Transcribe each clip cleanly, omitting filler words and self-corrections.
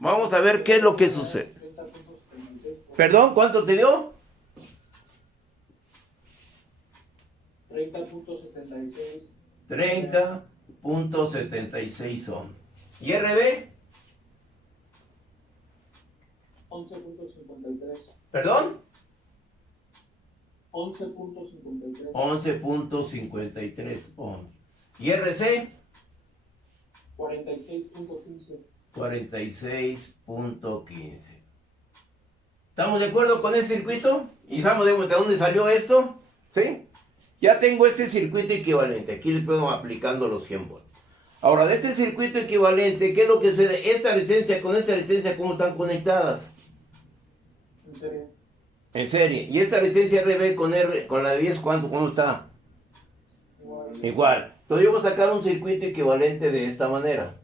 Vamos a ver qué es lo que sucede. ¿Perdón? ¿Cuánto te dio? 30.76. 30.76 ohm. ¿Y RB? 11.53. ¿Perdón? 11.53. 11.53 ohm. ¿Y RC? 46.15. 46.15. ¿Estamos de acuerdo con ese circuito? ¿Y sabemos de dónde salió esto? ¿Sí? Ya tengo este circuito equivalente. Aquí le puedo aplicando los 100 volts. Ahora, de este circuito equivalente, ¿qué es lo que sucede? Esta resistencia con esta resistencia, ¿cómo están conectadas? En serie. En serie. ¿Y esta resistencia RB con la de 10, cómo está? Igual. Igual. Entonces yo voy a sacar un circuito equivalente de esta manera.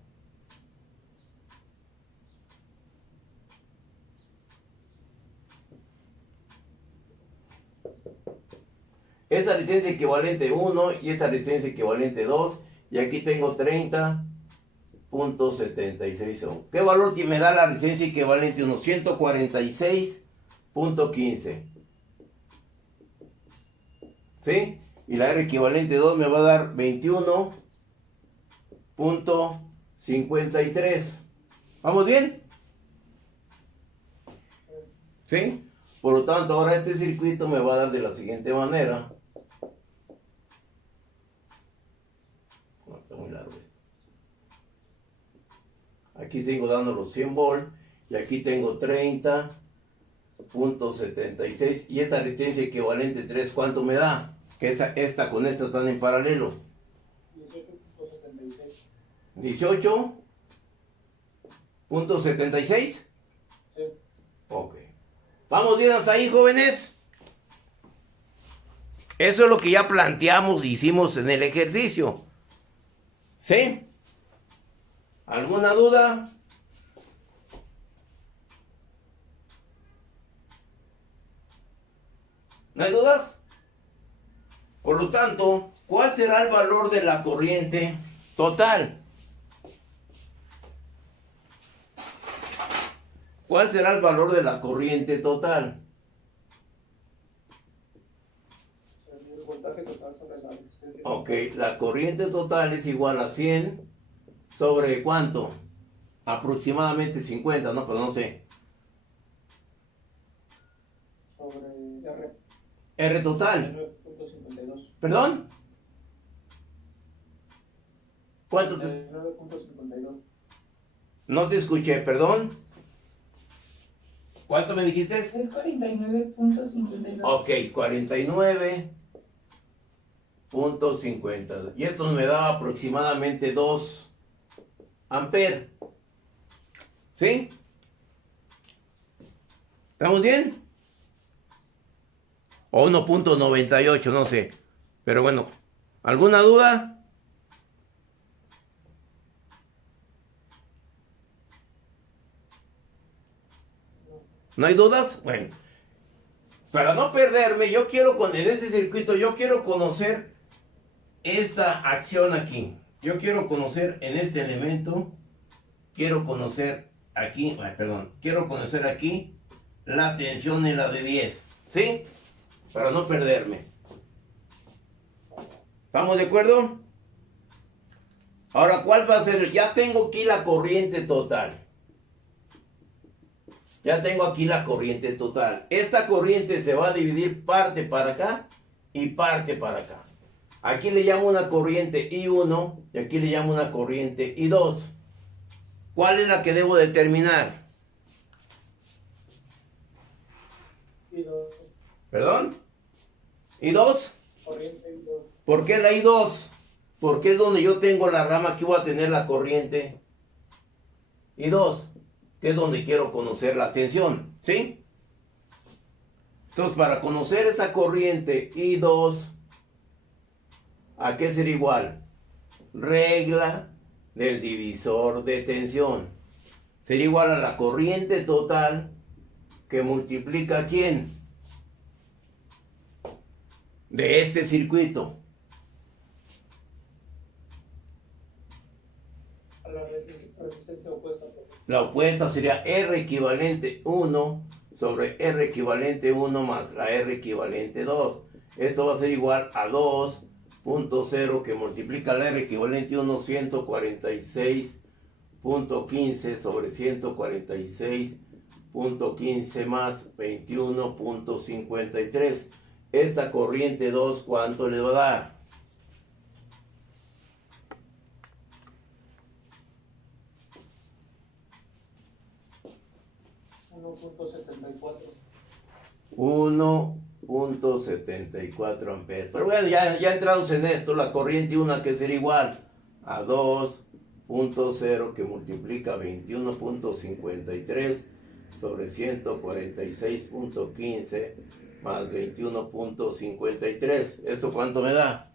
Esta resistencia equivalente 1 y esta resistencia equivalente 2. Y aquí tengo 30.76 ohm. ¿Qué valor me da la resistencia equivalente 1? 146.15. ¿Sí? Y la R equivalente 2 me va a dar 21.53. ¿Vamos bien? ¿Sí? Por lo tanto, ahora este circuito me va a dar de la siguiente manera. No, está muy largo esto. Aquí sigo dando los 100 volts. Y aquí tengo 30.76. Y esta resistencia equivalente 3, ¿cuánto me da? Que esta con esta están en paralelo. 18.76. 18.76. Sí. Ok. ¿Vamos bien hasta ahí, jóvenes? Eso es lo que ya planteamos y hicimos en el ejercicio. ¿Sí? ¿Alguna duda? ¿No hay dudas? Por lo tanto, ¿cuál será el valor de la corriente total? ¿Cuál será el valor de la corriente total? El voltaje total sobre la resistencia. Ok, la corriente total es igual a 100 sobre ¿cuánto? Aproximadamente 50, ¿no? Pero no sé. Sobre R. R total. 9.52. ¿Perdón? ¿Cuánto te... 9.52. No te escuché, perdón. ¿Cuánto me dijiste? Es 49.52. Ok, 49.50. Y esto me da aproximadamente 2 amperes. ¿Sí? ¿Estamos bien? O 1.98, no sé. Pero bueno, ¿alguna duda? ¿No hay dudas? Bueno, para no perderme, yo quiero en este circuito, yo quiero conocer esta acción aquí. Yo quiero conocer en este elemento, quiero conocer aquí, quiero conocer aquí la tensión en la de 10, ¿sí? Para no perderme. ¿Estamos de acuerdo? Ahora, ¿cuál va a ser? Ya tengo aquí la corriente total. Ya tengo aquí la corriente total. Esta corriente se va a dividir parte para acá y parte para acá. Aquí le llamo una corriente I1 y aquí le llamo una corriente I2. ¿Cuál es la que debo determinar? I2. ¿Perdón? ¿I2? Corriente I2. ¿Por qué la I2? Porque es donde yo tengo la rama que voy a tener la corriente I2, que es donde quiero conocer la tensión, ¿sí? Entonces, para conocer esta corriente I2, ¿a qué será igual? Regla del divisor de tensión. Sería igual a la corriente total que multiplica ¿a quién? De este circuito. A la resistencia opuesta. La opuesta sería R equivalente 1 sobre R equivalente 1 más la R equivalente 2. Esto va a ser igual a 2.0 que multiplica la R equivalente 1, 146.15 sobre 146.15 más 21.53. Esta corriente 2, ¿cuánto le va a dar? 1.74. 1.74 amperes. Pero bueno, ya entrados en esto, la corriente 1 que sería igual a 2.0 que multiplica 21.53 sobre 146.15 más 21.53. ¿Esto cuánto me da?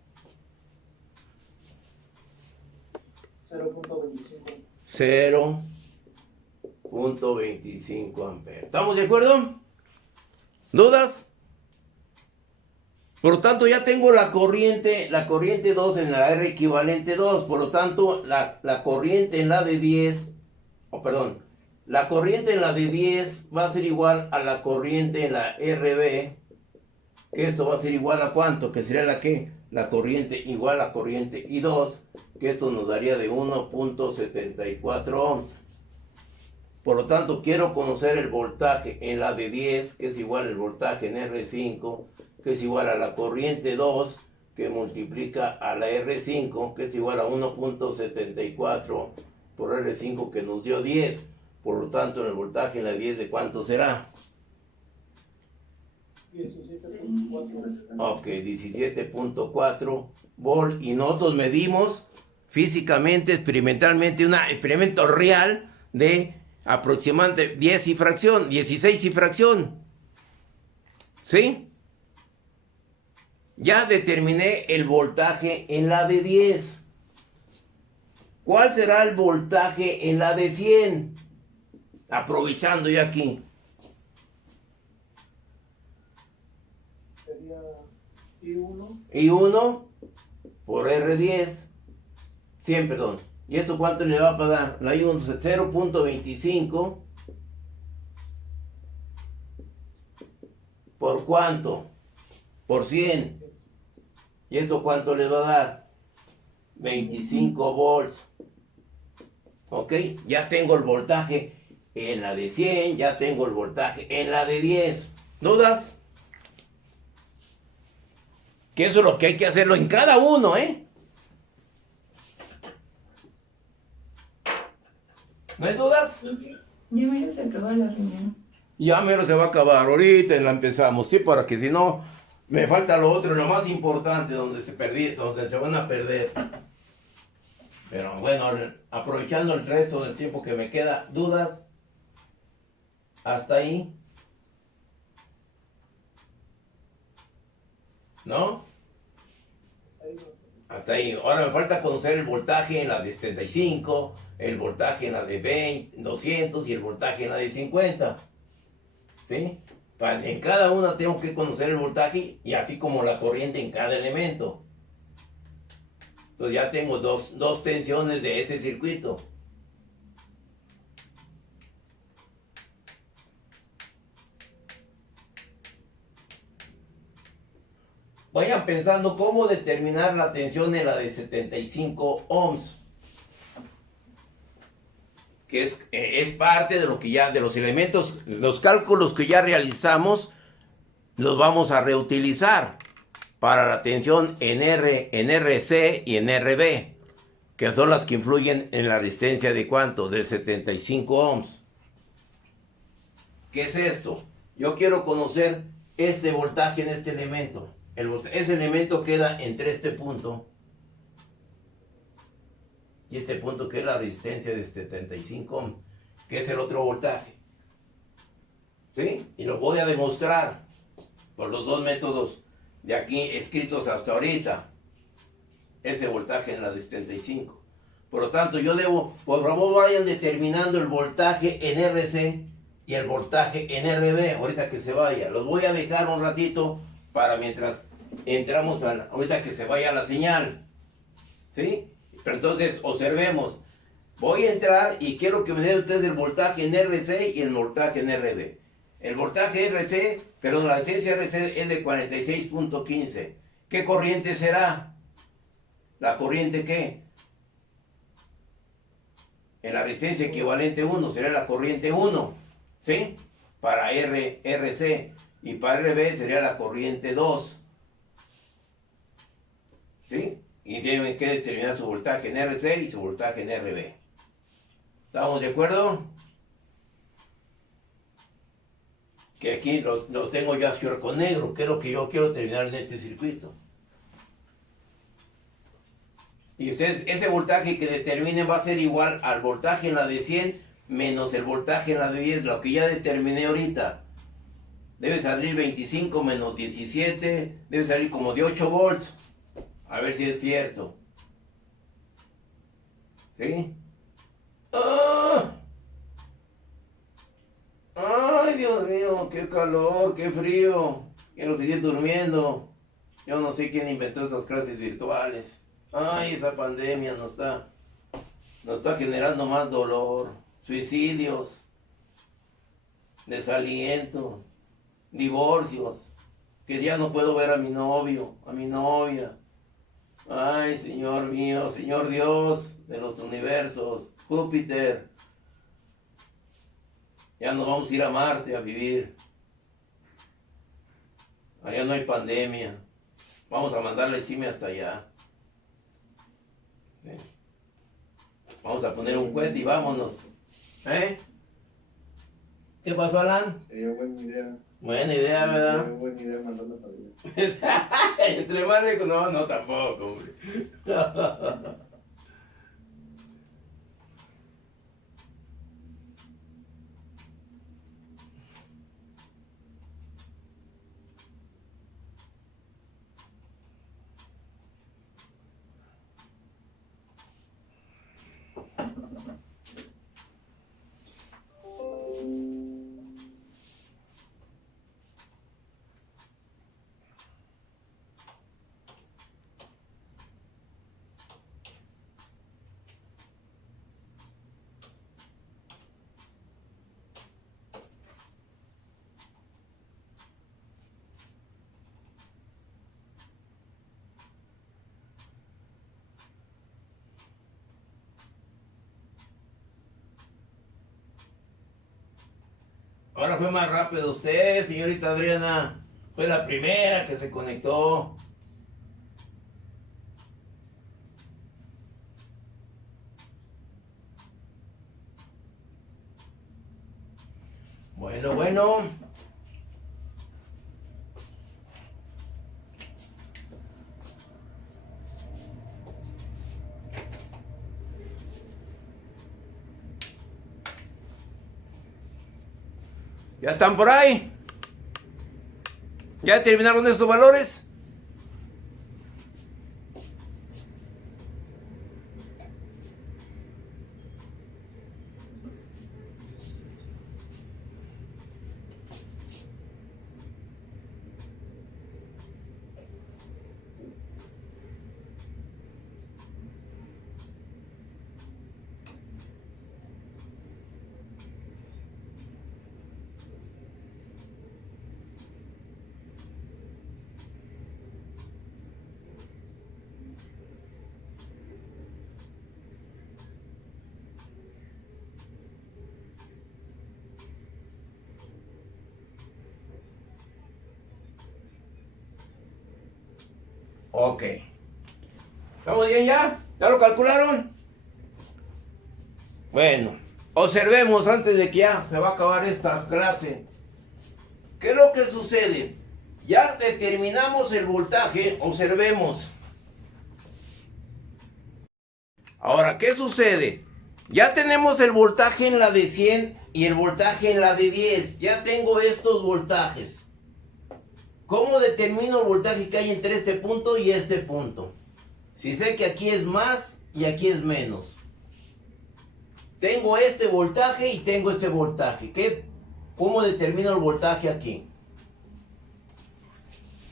0.25. 0.25 amperes. ¿Estamos de acuerdo? ¿Dudas? Por lo tanto, ya tengo la corriente 2 en la R equivalente 2. Por lo tanto, la corriente en la de 10, la corriente en la de 10 va a ser igual a la corriente en la RB, que esto va a ser igual a ¿cuánto? Que sería la corriente igual a corriente I2, que esto nos daría de 1.74 ohms. Por lo tanto, quiero conocer el voltaje en la de 10, que es igual al voltaje en R5, que es igual a la corriente 2, que multiplica a la R5, que es igual a 1.74 por R5, que nos dio 10. Por lo tanto, en el voltaje en la 10, ¿de cuánto será? 17.4. Ok, 17.4 volt. Y nosotros medimos físicamente, experimentalmente, un experimento real de aproximadamente 10 y fracción, 16 y fracción. ¿Sí? Ya determiné el voltaje en la de 10. ¿Cuál será el voltaje en la de 100? Aprovechando ya aquí. Sería I1. I1 por R10. 100, perdón. ¿Y esto cuánto le va a pagar? La I1 es 0.25. ¿Por cuánto? Por 100. ¿Y esto cuánto le va a dar? 25 volts. ¿Ok? Ya tengo el voltaje en la de 100, ya tengo el voltaje en la de 10. ¿Dudas? Que eso es lo que hay que hacerlo en cada uno, ¿eh? ¿No hay dudas? Ya me se acaba la reunión. Ya menos se va a acabar, ahorita la empezamos, sí, para que si no, me falta lo otro, lo más importante, donde se van a perder. Pero bueno, aprovechando el resto del tiempo que me queda, ¿dudas? ¿Hasta ahí? ¿No? Hasta ahí. Ahora me falta conocer el voltaje en la de 75, el voltaje en la de 20, 200 y el voltaje en la de 50. ¿Sí? En cada una tengo que conocer el voltaje y así como la corriente en cada elemento. Entonces ya tengo dos tensiones de ese circuito. Vayan pensando cómo determinar la tensión en la de 75 ohms. Que es parte de lo que ya, de los elementos, los cálculos que ya realizamos, los vamos a reutilizar para la tensión en RC y en RB, que son las que influyen en la resistencia de ¿cuánto? De 75 ohms. ¿Qué es esto? Yo quiero conocer este voltaje en este elemento. Ese elemento queda entre este punto y este punto, que es la resistencia de 75 ohms, que es el otro voltaje. ¿Sí? Y lo voy a demostrar por los dos métodos de aquí escritos hasta ahorita. Ese voltaje en la de 75. Por lo tanto, yo debo, por favor, vayan determinando el voltaje en RC y el voltaje en RB, ahorita que se vaya. Los voy a dejar un ratito para mientras entramos ahorita que se vaya la señal. ¿Sí? Pero entonces observemos, Voy a entrar y quiero que me den ustedes el voltaje en RC y el voltaje en RB. El voltaje RC, pero la resistencia RC es de 46.15. ¿Qué corriente será? ¿La corriente qué? En la resistencia equivalente 1 será la corriente 1, ¿sí? Para RC. Y para RB sería la corriente 2. ¿Sí? Y tienen que determinar su voltaje en RC y su voltaje en RB. ¿Estamos de acuerdo? Que aquí los tengo ya con negro, que es lo que yo quiero terminar en este circuito. Y ustedes, ese voltaje que determinen va a ser igual al voltaje en la de 100 menos el voltaje en la de 10, lo que ya determiné ahorita. Debe salir 25 menos 17, debe salir como de 8 volts. A ver si es cierto. ¿Sí? ¡Ah! ¡Ay, Dios mío! ¡Qué calor! ¡Qué frío! Quiero seguir durmiendo. Yo no sé quién inventó esas clases virtuales. ¡Ay, esa pandemia nos está generando más dolor! Suicidios. Desaliento. Divorcios. Que ya no puedo ver a mi novio, a mi novia. Ay, Señor mío, Señor Dios de los universos, Júpiter. Ya nos vamos a ir a Marte a vivir. Allá no hay pandemia. Vamos a mandarle cime hasta allá. ¿Sí? Vamos a poner un cohete y vámonos. ¿Eh? ¿Qué pasó, Alan? Sería buena idea. Buena idea, ¿verdad? Sería buena idea mandarla para allá. Entre más de... No, tampoco, hombre. Ahora fue más rápido usted, señorita Adriana. Fue la primera que se conectó. Bueno. ¿Ya están por ahí? ¿Ya terminaron estos valores? Ok. ¿Estamos bien ya? ¿Ya lo calcularon? Bueno, observemos antes de que ya se va a acabar esta clase. ¿Qué es lo que sucede? Ya determinamos el voltaje, observemos. Ahora, ¿qué sucede? Ya tenemos el voltaje en la de 100 y el voltaje en la de 10. Ya tengo estos voltajes. ¿Cómo determino el voltaje que hay entre este punto y este punto? Si sé que aquí es más y aquí es menos. Tengo este voltaje y tengo este voltaje. ¿Cómo determino el voltaje aquí?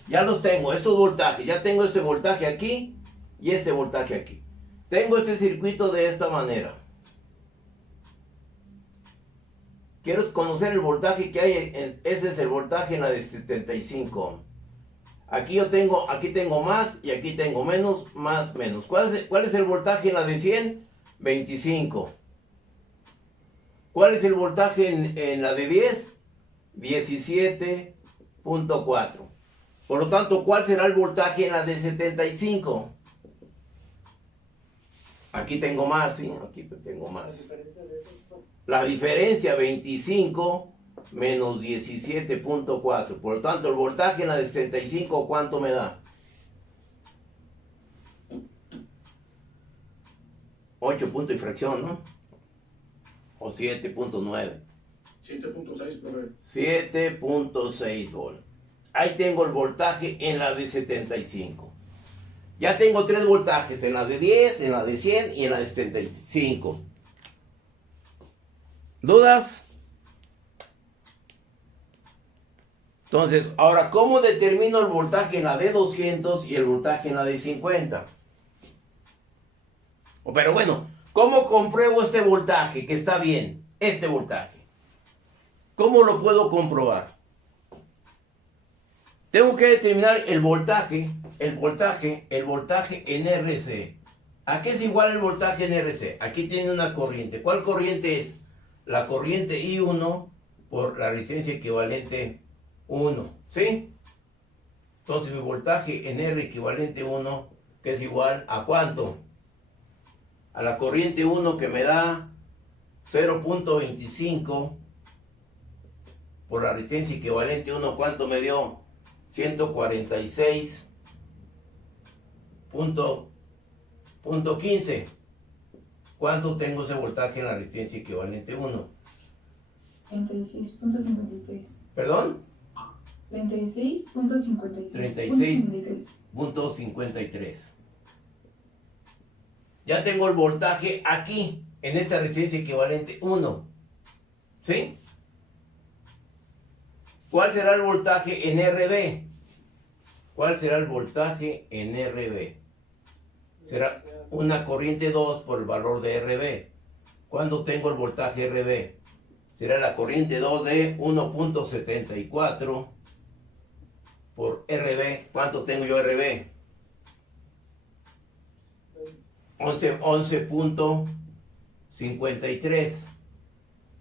Ya los tengo, estos voltajes. Ya tengo este voltaje aquí y este voltaje aquí. Tengo este circuito de esta manera. Quiero conocer el voltaje que hay, ese es el voltaje en la de 75. Aquí tengo más y aquí tengo menos, más, menos. ¿Cuál es el voltaje en la de 100? 25. ¿Cuál es el voltaje en la de 10? 17.4. Por lo tanto, ¿cuál será el voltaje en la de 75? Aquí tengo más, ¿sí? Aquí tengo más. La diferencia 25 menos 17.4. Por lo tanto, el voltaje en la de 75, ¿cuánto me da? 8 puntos y fracción, ¿no? O 7.9. 7.6, profe. 7.6 volt. Ahí tengo el voltaje en la de 75. Ya tengo 3 voltajes, en la de 10, en la de 100 y en la de 75. ¿Dudas? Entonces, ahora, ¿cómo determino el voltaje en la de 200 y el voltaje en la de 50? Pero bueno, ¿cómo compruebo este voltaje que está bien? Este voltaje. ¿Cómo lo puedo comprobar? Tengo que determinar el voltaje en RC. ¿A qué es igual el voltaje en RC? Aquí tiene una corriente. ¿Cuál corriente es? La corriente I1 por la resistencia equivalente 1. ¿Sí? Entonces mi voltaje en R equivalente 1, que es igual a ¿cuánto? A la corriente 1 que me da 0.25 por la resistencia equivalente 1, ¿cuánto me dio? 146.15. ¿Cuánto tengo ese voltaje en la resistencia equivalente 1? 36.53. ¿Perdón? 36.53. 36.53. Ya tengo el voltaje aquí, en esta resistencia equivalente 1. ¿Sí? ¿Cuál será el voltaje en RB? ¿Cuál será el voltaje en RB? Será una corriente 2 por el valor de RB. ¿Cuándo tengo el voltaje RB? Será la corriente 2 de 1.74 por RB. ¿Cuánto tengo yo RB? 11.53.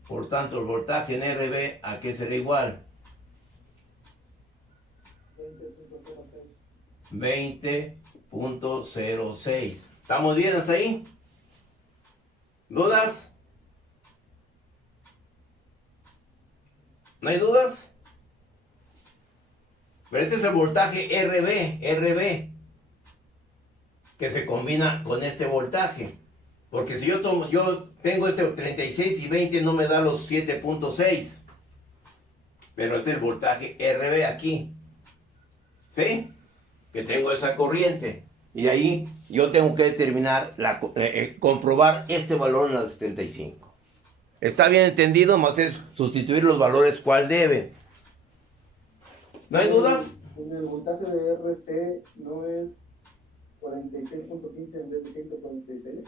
Por tanto, el voltaje en RB, ¿a qué será igual? 20.06. ¿Estamos bien hasta ahí? ¿Dudas? ¿No hay dudas? Pero este es el voltaje RB, que se combina con este voltaje. Porque si yo tengo este 36 y 20 no me da los 7.6. Pero es el voltaje RB aquí. ¿Sí? Que tengo esa corriente. Y ahí yo tengo que determinar, comprobar este valor en la 75. ¿Está bien entendido? Más es sustituir los valores cuál debe. ¿No hay dudas? En el voltaje de RC no es 46.15 en vez de 146.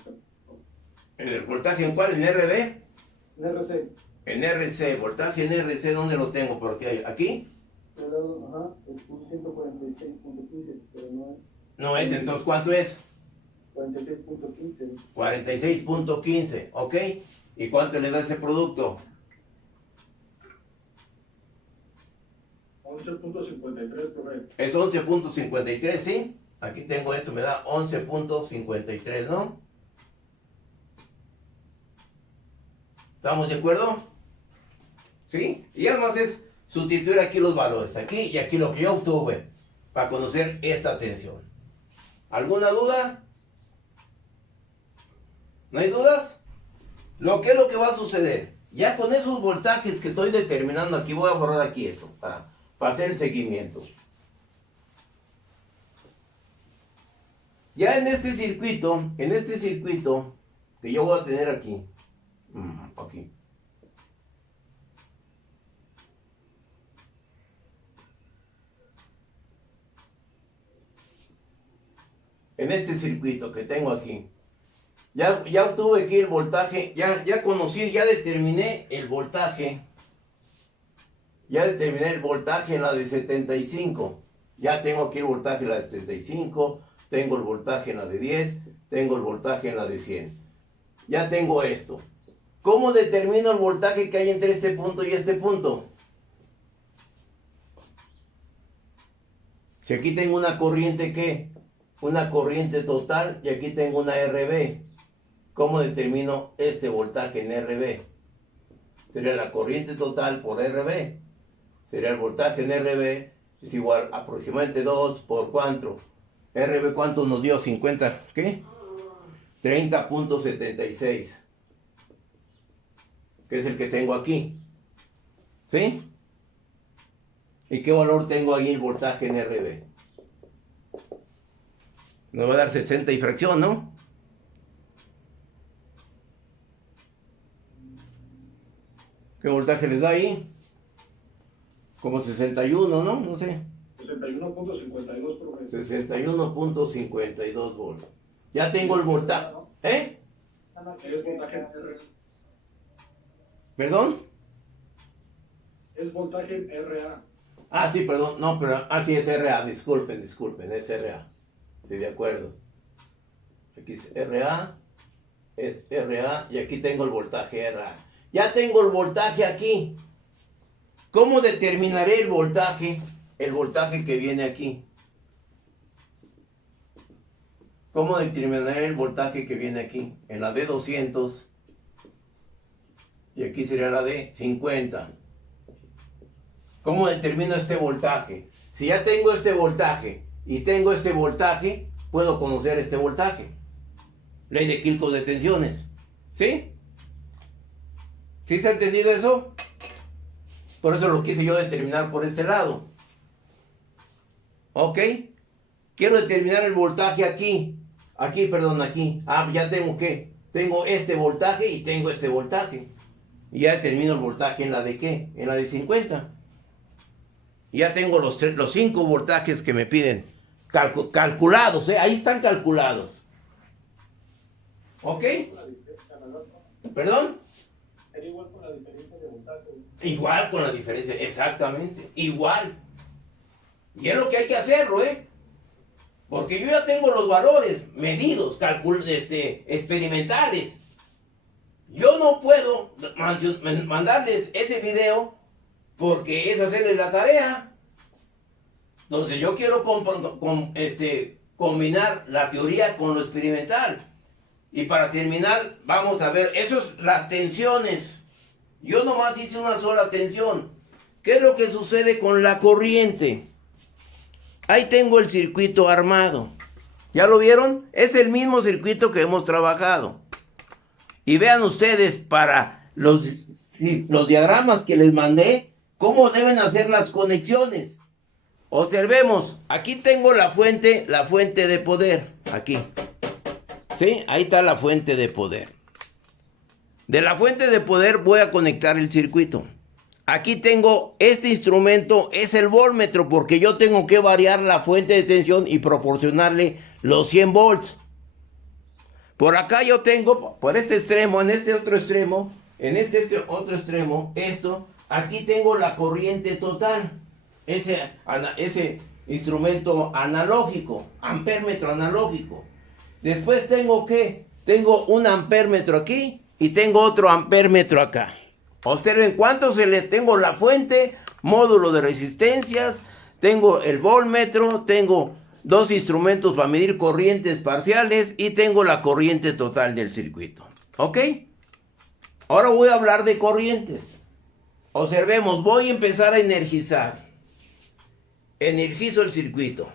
¿En el voltaje en cuál? ¿En RB? En RC. En RC, voltaje en RC, ¿dónde lo tengo? Porque aquí Ajá, es 146.15, pero no es. no es, entonces ¿cuánto es? 46.15. 46.15, ¿ok? ¿Y cuánto le da ese producto? 11.53, correcto. Es 11.53, ¿sí? Aquí tengo esto, me da 11.53, ¿no? ¿Estamos de acuerdo? ¿Sí? Y además es sustituir aquí los valores, aquí y aquí lo que yo obtuve, para conocer esta tensión. ¿Alguna duda? ¿No hay dudas? ¿Qué es lo que va a suceder? Ya con esos voltajes que estoy determinando aquí, voy a borrar aquí esto, para hacer el seguimiento. Ya en este circuito que yo voy a tener aquí, aquí. En este circuito que tengo aquí, ya obtuve aquí el voltaje, ya conocí, ya determiné el voltaje Ya determiné el voltaje en la de 75. Ya tengo aquí el voltaje en la de 75. Tengo el voltaje en la de 10. Tengo el voltaje en la de 100. Ya tengo esto. ¿Cómo determino el voltaje que hay entre este punto y este punto? Si aquí tengo una corriente, ¿qué? Una corriente total y aquí tengo una RB. ¿Cómo determino este voltaje en RB? Sería la corriente total por RB. Sería el voltaje en RB es igual a aproximadamente 2 por 4. RB, ¿cuánto nos dio? 50, ¿qué? 30.76. Que es el que tengo aquí. ¿Sí? ¿Y qué valor tengo ahí el voltaje en RB? Me va a dar 60 y fracción, ¿no? ¿Qué voltaje les da ahí? Como 61, ¿no? No sé. 61.52, profe. 61.52 volts. Ya tengo el voltaje. ¿Eh? Es voltaje, ¿Perdón? es voltaje RA. Ah, sí, perdón. No, pero... Ah, sí, es RA. Disculpen, es RA. Sí, de acuerdo. Aquí es RA. Es RA. Y aquí tengo el voltaje RA. Ya tengo el voltaje aquí. ¿Cómo determinaré el voltaje? El voltaje que viene aquí. ¿Cómo determinaré el voltaje que viene aquí? En la de 200. Y aquí sería la de 50. ¿Cómo determino este voltaje? Si ya tengo este voltaje y tengo este voltaje, puedo conocer este voltaje. Ley de Kirchhoff de tensiones. ¿Sí? ¿Sí se ha entendido eso? Por eso lo quise yo determinar por este lado. ¿Ok? Quiero determinar el voltaje aquí. Aquí, perdón, aquí. Ah, ya tengo ¿qué? Tengo este voltaje y tengo este voltaje. Y ya determino el voltaje en la de ¿qué? En la de 50. Y ya tengo los 5 voltajes que me piden. Calculados, ¿eh? Ahí están calculados. ¿Ok? ¿Perdón? Sería igual con la diferencia de voltaje. Igual con la diferencia, exactamente. Igual. Y es lo que hay que hacerlo, ¿eh? Porque yo ya tengo los valores medidos, experimentales. Yo no puedo mandarles ese video porque es hacerles la tarea. Entonces yo quiero combinar la teoría con lo experimental. Y para terminar, vamos a ver, las tensiones. Yo nomás hice una sola tensión. ¿Qué es lo que sucede con la corriente? Ahí tengo el circuito armado. ¿Ya lo vieron? Es el mismo circuito que hemos trabajado. Y vean ustedes para los diagramas que les mandé, cómo deben hacer las conexiones. Observemos, aquí tengo la fuente de poder. Aquí. ¿Sí? Ahí está la fuente de poder. De la fuente de poder voy a conectar el circuito. Aquí tengo este instrumento, es el voltmetro, porque yo tengo que variar la fuente de tensión y proporcionarle los 100 volts. Por acá yo tengo, por este extremo, en este otro extremo, en este otro extremo, esto, aquí tengo la corriente total. Ese instrumento analógico, ampérmetro analógico. Después tengo ¿qué? Tengo un ampérmetro aquí y tengo otro ampérmetro acá. Observen cuánto tengo la fuente, módulo de resistencias, tengo el voltmetro, tengo 2 instrumentos para medir corrientes parciales y tengo la corriente total del circuito. ¿Ok? Ahora voy a hablar de corrientes. Observemos, voy a empezar a energizar. Energizo el circuito.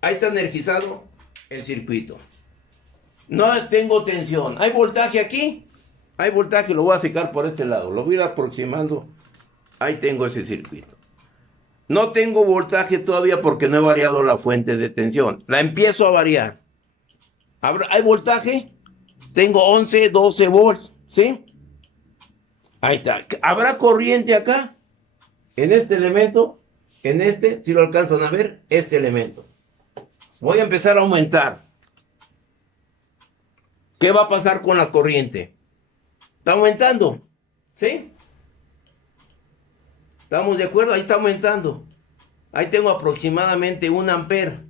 Ahí está energizado el circuito. No tengo tensión. ¿Hay voltaje aquí? Hay voltaje, lo voy a fijar por este lado. Lo voy a ir aproximando. Ahí tengo ese circuito. No tengo voltaje todavía porque no he variado la fuente de tensión. La empiezo a variar. ¿Hay voltaje? Tengo 11, 12 volts. ¿Sí? Ahí está. ¿Habrá corriente acá? En este elemento. En este, si lo alcanzan a ver, este elemento. Voy a empezar a aumentar. ¿Qué va a pasar con la corriente? Está aumentando. ¿Sí? ¿Estamos de acuerdo? Ahí está aumentando. Ahí tengo aproximadamente 1 amper.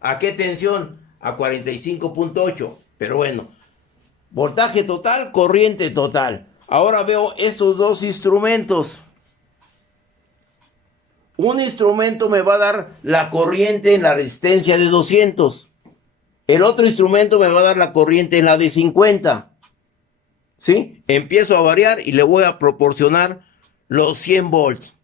¿A qué tensión? A 45.8. Pero bueno, voltaje total, corriente total. Ahora veo estos dos instrumentos. Un instrumento me va a dar la corriente en la resistencia de 200. El otro instrumento me va a dar la corriente en la de 50. ¿Sí? Empiezo a variar y le voy a proporcionar los 100 volts.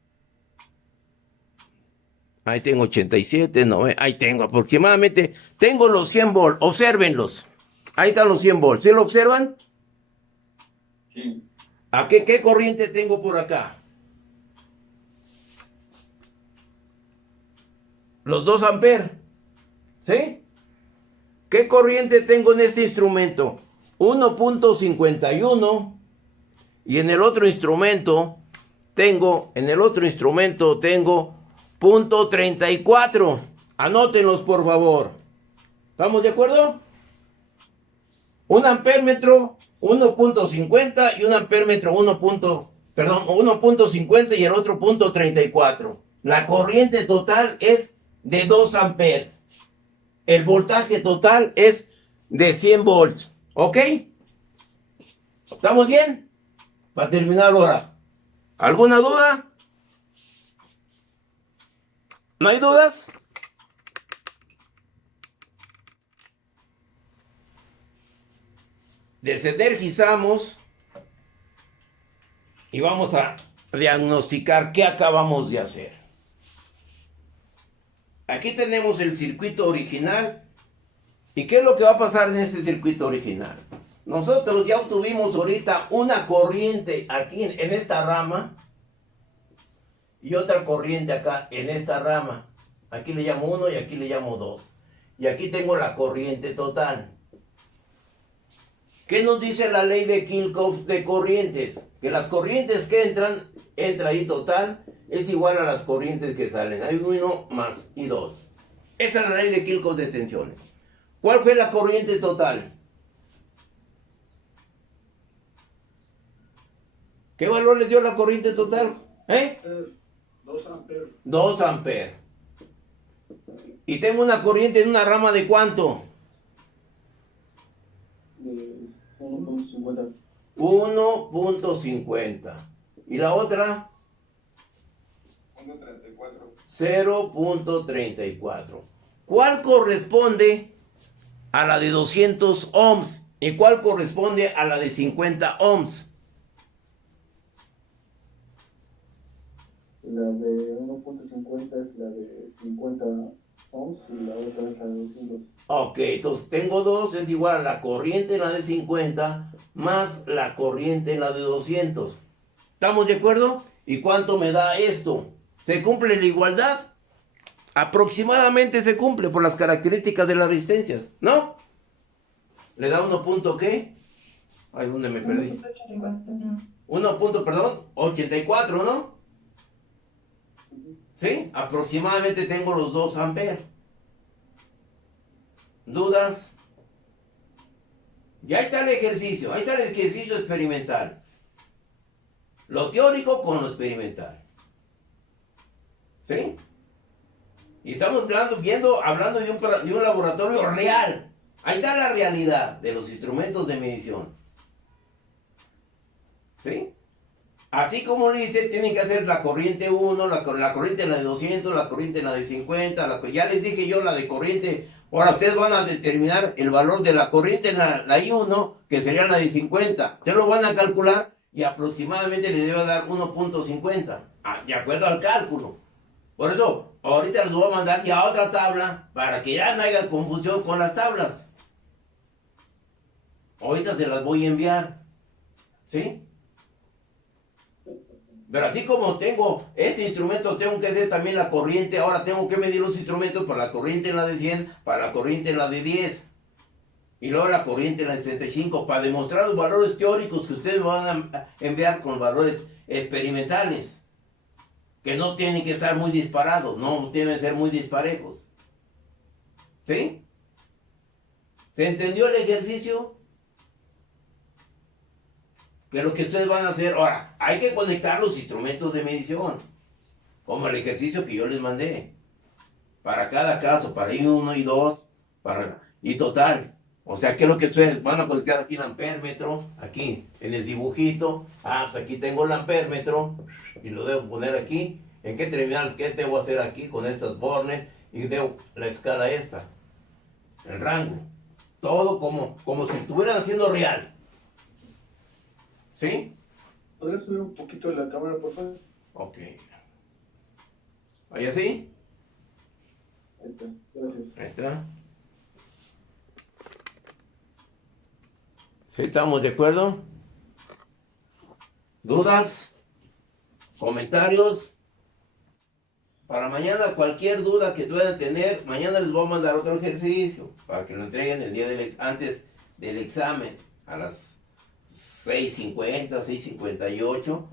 Ahí tengo 87, 90, ahí tengo aproximadamente, tengo los 100 volts, obsérvenlos. Ahí están los 100 volts, ¿sí lo observan? Sí. ¿A qué corriente tengo por acá? Los 2 amperes, ¿sí? ¿Qué corriente tengo en este instrumento? 1.51 y en el otro instrumento tengo, .34. Anótenlos, por favor. ¿Estamos de acuerdo? Un ampérmetro 1.50 y un ampérmetro 1.50 y el otro .34. La corriente total es de 2 amperes. El voltaje total es de 100 volts. ¿Ok? ¿Estamos bien? Para terminar ahora. ¿Alguna duda? ¿No hay dudas? Desenergizamos y vamos a diagnosticar qué acabamos de hacer. Aquí tenemos el circuito original. ¿Y qué es lo que va a pasar en este circuito original? Nosotros ya obtuvimos ahorita una corriente aquí en esta rama y otra corriente acá en esta rama. Aquí le llamo 1 y aquí le llamo 2. Y aquí tengo la corriente total. ¿Qué nos dice la ley de Kirchhoff de corrientes? Que las corrientes que entra ahí total, es igual a las corrientes que salen. Hay 1 más y 2. Esa es la ley de Kirchhoff de tensiones. ¿Cuál fue la corriente total? ¿Qué valor le dio la corriente total? 2 amperes. 2 amperes. Y tengo una corriente en una rama de ¿cuánto? 1.50. 1.50. ¿Y la otra? 0.34. ¿Cuál corresponde a la de 200 ohms? ¿Y cuál corresponde a la de 50 ohms? La de 1.50 es la de 50 ohms y la otra es la de 200. Ok, entonces tengo 2, es igual a la corriente en la de 50 más la corriente en la de 200. ¿Estamos de acuerdo? ¿Y cuánto me da esto? ¿Se cumple la igualdad? Aproximadamente se cumple por las características de las resistencias, ¿no? ¿Le da 1 punto qué? Ay, ¿dónde me perdí? 84, ¿no? ¿Sí? Aproximadamente tengo los 2 amperes. ¿Dudas? Y ahí está el ejercicio, ahí está el ejercicio experimental. Lo teórico con lo experimental. ¿Sí? Y estamos hablando de un laboratorio real. Ahí está la realidad de los instrumentos de medición. ¿Sí? Así como le dice, tienen que hacer la corriente 1, la corriente en la de 200, la corriente en la de 50, ya les dije yo la de corriente. Ahora ustedes van a determinar el valor de la corriente en la I1, que sería la de 50. Ustedes lo van a calcular y aproximadamente les debe dar 1.50, de acuerdo al cálculo. Por eso, ahorita les voy a mandar ya otra tabla para que ya no haya confusión con las tablas. Ahorita se las voy a enviar. ¿Sí? Pero así como tengo este instrumento, tengo que hacer también la corriente. Ahora tengo que medir los instrumentos para la corriente en la de 100, para la corriente en la de 10. Y luego la corriente en la de 75, para demostrar los valores teóricos que ustedes van a enviar con valores experimentales. Que no tienen que estar muy disparados, no tienen que ser muy disparejos. ¿Sí? ¿Se entendió el ejercicio? Que lo que ustedes van a hacer ahora, hay que conectar los instrumentos de medición, como el ejercicio que yo les mandé. Para cada caso, para I1 y 2, y total. O sea, ¿qué es lo que ustedes van a conectar aquí el ampérmetro? Aquí, en el dibujito. Pues aquí tengo el ampérmetro y lo debo poner aquí. ¿En qué terminal? ¿Qué debo hacer aquí con estas bornes? Y debo la escala esta. El rango. Todo como si estuvieran haciendo real. ¿Sí? ¿Podrías subir un poquito la cámara, por favor? Ok. ¿Ahí así? Ahí está, gracias. Ahí está. ¿Sí estamos de acuerdo? ¿Dudas? ¿Comentarios? Para mañana, cualquier duda que puedan tener, mañana les voy a mandar otro ejercicio para que lo entreguen el día antes del examen, a las 6:50, 6:58,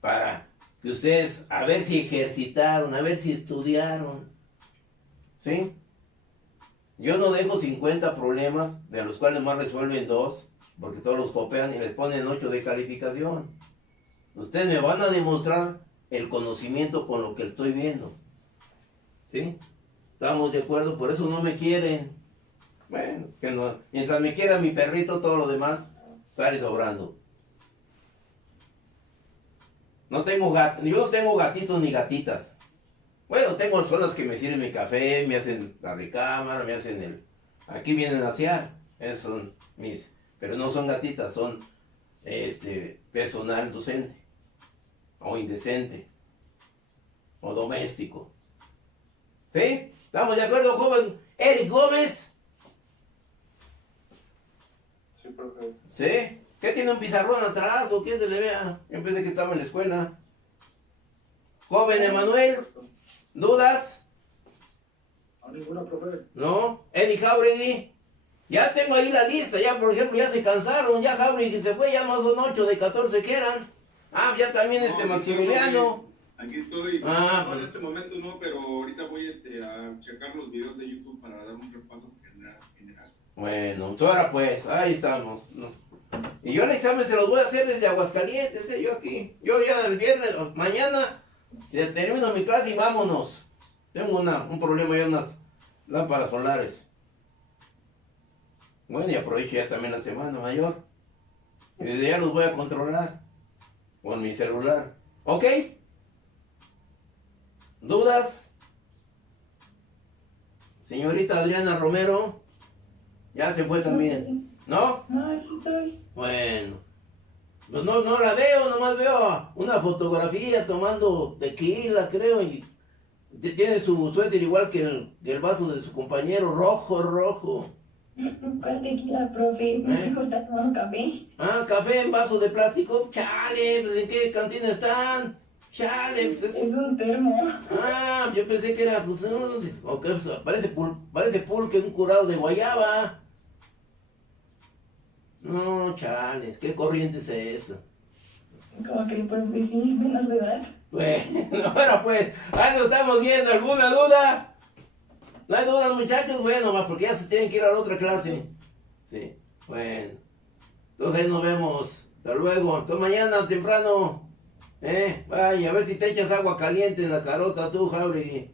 para que ustedes, a ver si ejercitaron, a ver si estudiaron. ¿Sí? Yo no dejo 50 problemas, de los cuales más resuelven 2, porque todos los copian y les ponen 8 de calificación. Ustedes me van a demostrar el conocimiento con lo que estoy viendo. ¿Sí? ¿Estamos de acuerdo? Por eso no me quieren. Bueno, que no. Mientras me quiera mi perrito, todo lo demás sale sobrando. No tengo yo no tengo gatitos ni gatitas. Bueno, tengo son las que me sirven mi café, me hacen la recámara, me hacen el... Aquí vienen a asear. Esos son mis... Pero no son gatitas, son personal docente. O indecente. O doméstico. ¿Sí? ¿Estamos de acuerdo, joven Eric Gómez? Sí, profe. ¿Sí? ¿Qué tiene un pizarrón atrás o qué se le vea? Yo pensé que estaba en la escuela. Joven Emanuel, ¿dudas? No, ninguna, profe. ¿No? Eric Jauregui. Ya tengo ahí la lista, ya por ejemplo, ya se cansaron, ya Jauregui se fue, ya no son 8 de 14 que eran. Ya también Maximiliano. Aquí estoy. Ah, No, pues. en este momento no, pero ahorita voy a checar los videos de YouTube para dar un repaso general. Bueno, ahora pues, ahí estamos. ¿No? Y yo el examen se los voy a hacer desde Aguascalientes, yo aquí. Yo ya el viernes, mañana, ya termino mi clase y vámonos. Tengo un problema ya, unas lámparas solares. Bueno, y aprovecho ya también la semana mayor. Y desde ya los voy a controlar con mi celular. ¿Ok? ¿Dudas? Señorita Adriana Romero, ya se fue también, ¿no? No, aquí estoy. Bueno, pues no la veo, nomás veo una fotografía tomando tequila, creo, y tiene su suéter igual que el vaso de su compañero, rojo. ¿Cuál tequila, profe? Mi hijo está tomando café. Café en vaso de plástico, chale, pues ¿en qué cantina están? Chale, pues Es un termo. yo pensé que era, pues, parece pulque, un curado de guayaba. No, chales, ¿qué corriente es esa? Como que el profe sí es menor de edad. Bueno, ahora pues, ahí nos estamos viendo. ¿Alguna duda? ¿No hay dudas, muchachos? Bueno, porque ya se tienen que ir a la otra clase. Sí, bueno. Entonces ahí nos vemos. Hasta luego. Entonces mañana temprano. Vaya, a ver si te echas agua caliente en la carota tú, Jauregui.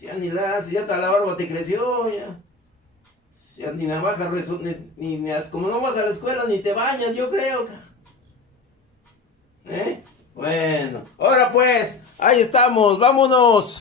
Ya ni la haces, ya hasta la barba te creció, ya. Ya ni navaja, como no vas a la escuela ni te bañas, yo creo. Bueno, ahora pues, ahí estamos, vámonos.